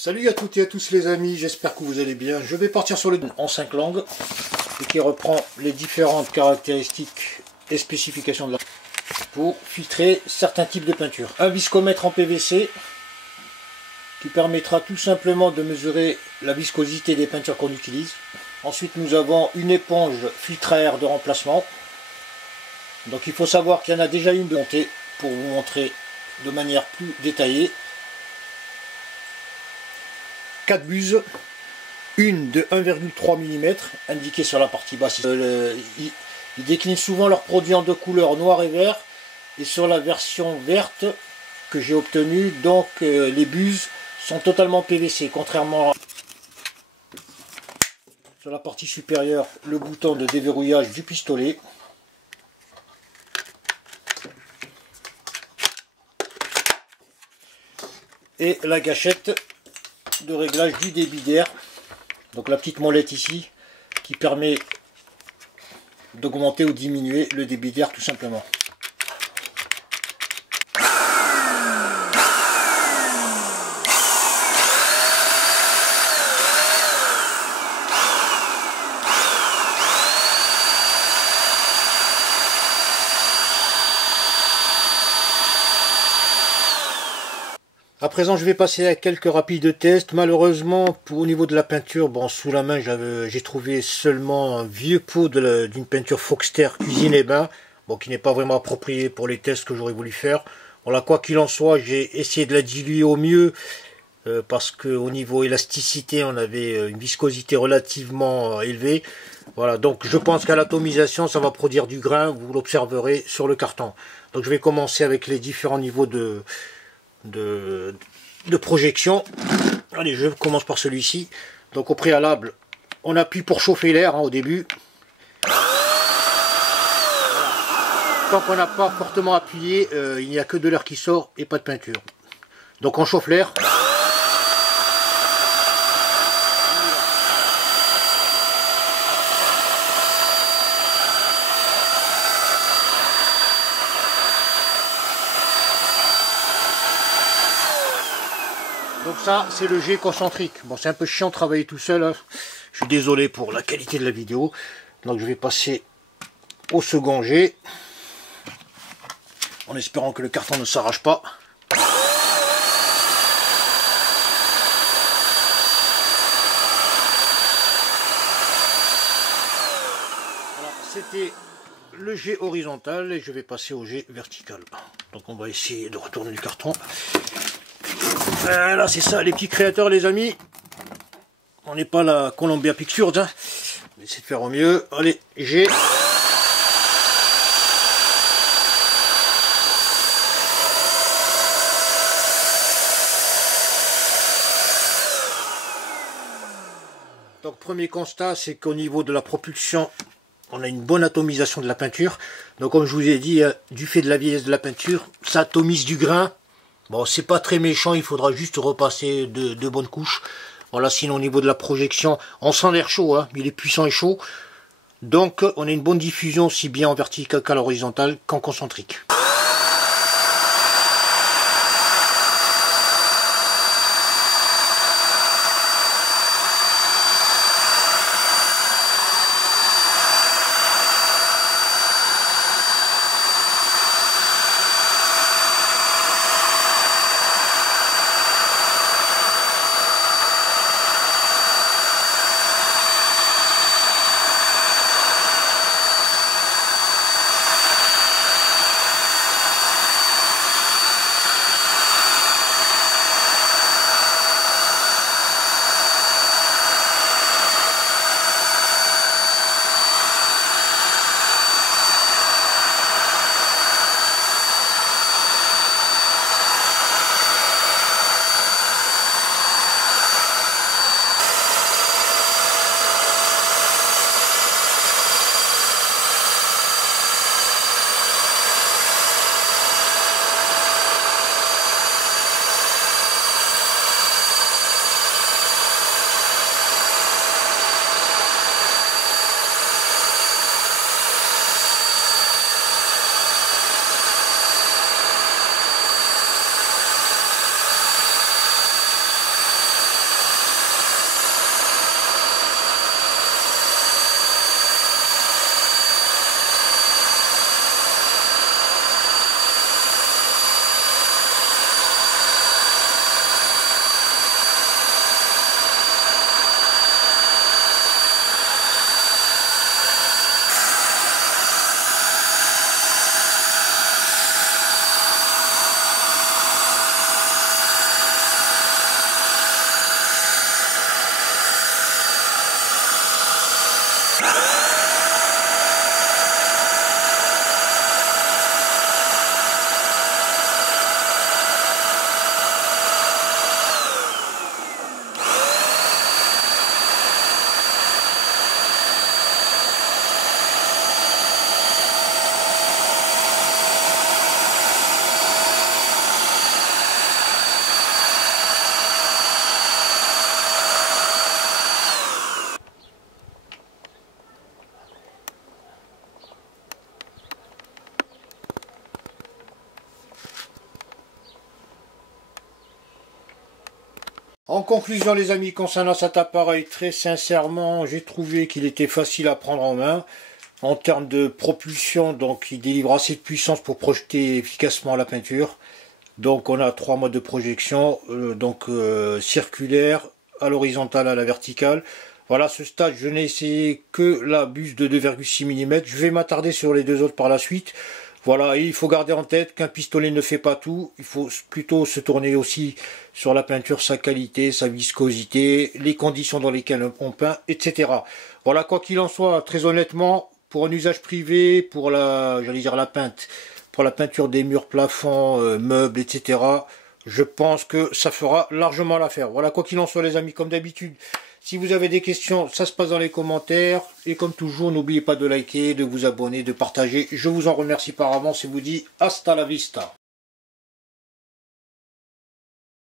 Salut à toutes et à tous les amis, j'espère que vous allez bien. Je vais partir sur le en 5 langues et qui reprend les différentes caractéristiques et spécifications de la pour filtrer certains types de peinture. Un viscomètre en PVC qui permettra tout simplement de mesurer la viscosité des peintures qu'on utilise. Ensuite nous avons une éponge filtre à air de remplacement. Donc il faut savoir qu'il y en a déjà une de montée pour vous montrer de manière plus détaillée. 4 buses, une de 1,3 mm indiquée sur la partie basse. Ils déclinent souvent leurs produits en deux couleurs, noir et vert, et sur la version verte que j'ai obtenue, donc les buses sont totalement PVC, contrairement à sur la partie supérieure, le bouton de déverrouillage du pistolet. Et la gâchette de réglage du débit d'air, donc la petite molette ici qui permet d'augmenter ou diminuer le débit d'air tout simplement. À présent, je vais passer à quelques rapides tests. Malheureusement, au niveau de la peinture, bon, sous la main, j'ai trouvé seulement un vieux pot d'une peinture Foxter cuisine et bain, bon, qui n'est pas vraiment approprié pour les tests que j'aurais voulu faire. Voilà, quoi qu'il en soit, j'ai essayé de la diluer au mieux, parce qu'au niveau élasticité, on avait une viscosité relativement élevée. Voilà, donc je pense qu'à l'atomisation, ça va produire du grain, vous l'observerez sur le carton. Donc je vais commencer avec les différents niveaux de projection. Allez, je commence par celui-ci. Donc au préalable, on appuie pour chauffer l'air au début. Voilà. Tant qu'on n'a pas fortement appuyé, il n'y a que de l'air qui sort et pas de peinture. Donc on chauffe l'air. Donc ça, c'est le jet concentrique. Bon, c'est un peu chiant de travailler tout seul, hein. Je suis désolé pour la qualité de la vidéo. Donc je vais passer au second jet, en espérant que le carton ne s'arrache pas. Voilà, c'était le jet horizontal et je vais passer au jet vertical. Donc on va essayer de retourner le carton. Voilà, c'est ça les petits créateurs les amis. On n'est pas la Columbia Pictures, hein. On va essayer de faire au mieux. Allez, j'ai... Voilà, donc premier constat, c'est qu'au niveau de la propulsion, on a une bonne atomisation de la peinture. Donc comme je vous ai dit, du fait de la vieillesse de la peinture, ça atomise du grain. Bon, c'est pas très méchant, il faudra juste repasser de bonnes couches. Voilà, sinon au niveau de la projection, on sent l'air chaud, hein, il est puissant et chaud. Donc on a une bonne diffusion aussi bien en vertical qu'à l'horizontale qu'en concentrique. En conclusion les amis, concernant cet appareil, très sincèrement, j'ai trouvé qu'il était facile à prendre en main. En termes de propulsion, donc il délivre assez de puissance pour projeter efficacement la peinture. Donc on a 3 modes de projection, circulaire, à l'horizontale, à la verticale. Voilà, à ce stade, je n'ai essayé que la buse de 2,6 mm. Je vais m'attarder sur les deux autres par la suite. Voilà, et il faut garder en tête qu'un pistolet ne fait pas tout. Il faut plutôt se tourner aussi sur la peinture, sa qualité, sa viscosité, les conditions dans lesquelles on peint, etc. Voilà, quoi qu'il en soit, très honnêtement, pour un usage privé, pour la peinture des murs, plafonds, meubles, etc., je pense que ça fera largement l'affaire. Voilà, quoi qu'il en soit les amis, comme d'habitude, si vous avez des questions, ça se passe dans les commentaires. Et comme toujours, n'oubliez pas de liker, de vous abonner, de partager. Je vous en remercie par avance et vous dis hasta la vista.